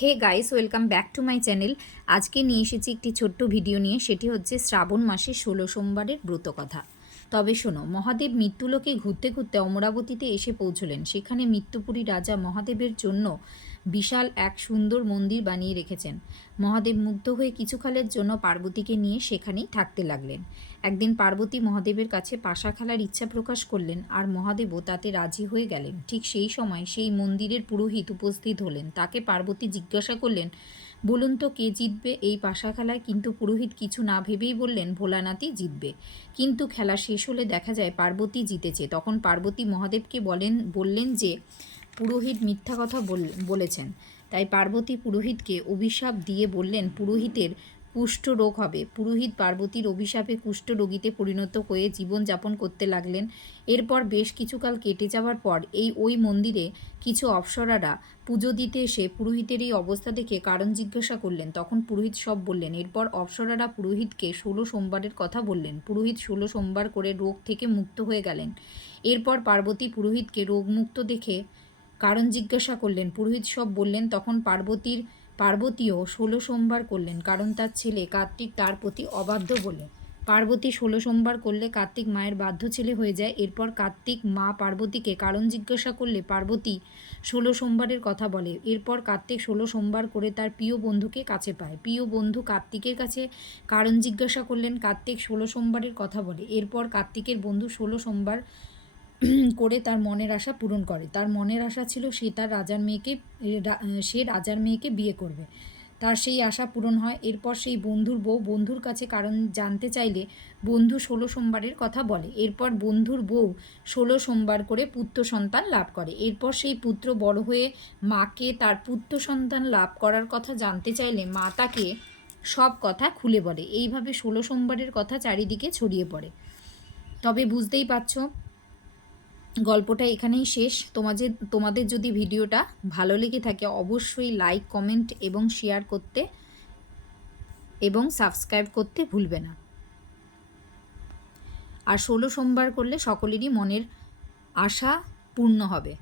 Hey guys, welcome back to my channel. আজকে নিয়ে এসেছি একটি ছোট্ট ভিডিও নিয়ে। সেটি হচ্ছে শ্রাবণ মাসের 16 সোমবারের ব্রত কথা। তবে শোনো, মহাদেব মৃত্যুলোকে ঘুরতে ঘুরতে অমরাবতীতে এসে পৌঁছলেন। সেখানে মৃত্যুপুরী রাজা মহাদেবের জন্য বিশাল এক সুন্দর মন্দির বানিয়ে রেখেছেন। মহাদেব মুগ্ধ হয়ে কিছুকালের জন্য পার্বতীকে নিয়ে সেখানেই থাকতে লাগলেন। একদিন পার্বতী মহাদেবের কাছে পাশা খেলার ইচ্ছা প্রকাশ করলেন, আর মহাদেবও তাতে রাজি হয়ে গেলেন। ঠিক সেই সময় সেই মন্দিরের পুরোহিত উপস্থিত হলেন। তাকে পার্বতী জিজ্ঞাসা করলেন, বলুন তো কে জিতবে এই পাশা খেলায়? কিন্তু পুরোহিত কিছু না ভেবেই বললেন, ভোলানাথই জিতবে। কিন্তু খেলা শেষ হলে দেখা যায় পার্বতী জিতেছে। তখন পার্বতী মহাদেবকে বললেন যে পুরোহিত মিথ্যা কথা বলেছেন। তাই পার্বতী পুরোহিতকে অভিশাপ দিয়ে বললেন পুরোহিতের কুষ্ঠরোগ হবে। পুরোহিত পার্বতীর অভিশাপে কুষ্ঠরোগীতে পরিণত হয়ে জীবনযাপন করতে লাগলেন। এরপর বেশ কিছুকাল কেটে যাওয়ার পর ওই মন্দিরে কিছু অপ্সরারা পুজো দিতে এসে পুরোহিতের এই অবস্থা দেখে কারণ জিজ্ঞাসা করলেন। তখন পুরোহিত সব বললেন। এরপর অপ্সরারা পুরোহিতকে 16 সোমবারের কথা বললেন। পুরোহিত 16 সোমবার করে রোগ থেকে মুক্ত হয়ে গেলেন। এরপর পার্বতী পুরোহিতকে রোগমুক্ত দেখে কারণ জিজ্ঞাসা করলেন। পুরোহিত সব বললেন। তখন পার্বতীও 16 সোমবার করলেন, কারণ তার ছেলে কার্তিক তার প্রতি অবাধ্য বলে। পার্বতী 16 সোমবার করলে কার্তিক মায়ের বাধ্য ছেলে হয়ে যায়। এরপর কার্তিক মা পার্বতীকে কারণ জিজ্ঞাসা করলে পার্বতী 16 সোমবারের কথা বলে। এরপর কার্তিক 16 সোমবার করে তার প্রিয় বন্ধুকে কাছে পায়। প্রিয় বন্ধু কার্তিকের কাছে কারণ জিজ্ঞাসা করলেন। কার্তিক 16 সোমবারের কথা বলে। এরপর কার্তিকের বন্ধু 16 সোমবার করে তার মনের আশা পূরণ করে। তার মনের আশা ছিল সে রাজার মেয়েকে বিয়ে করবে। তার সেই আশা পূরণ হয়। এরপর সেই বন্ধুর বউ বন্ধুর কাছে কারণ জানতে চাইলে বন্ধু 16 সোমবারের কথা বলে। এরপর বন্ধুর বউ 16 সোমবার করে পুত্র সন্তান লাভ করে। এরপর সেই পুত্র বড় হয়ে মাকে তার পুত্র সন্তান লাভ করার কথা জানতে চাইলে মা তাকে সব কথা খুলে বলে। এইভাবে 16 সোমবারের কথা চারিদিকে ছড়িয়ে পড়ে। তবে বুঝতেই পারছো, গল্পটা এখানেই শেষ। তোমাদের যদি ভিডিওটা ভালো লেগে থাকে অবশ্যই লাইক, কমেন্ট এবং শেয়ার করতে এবং সাবস্ক্রাইব করতে ভুলবে না। আর 16 সোমবার করলে সকলেরই মনের আশা পূর্ণ হবে।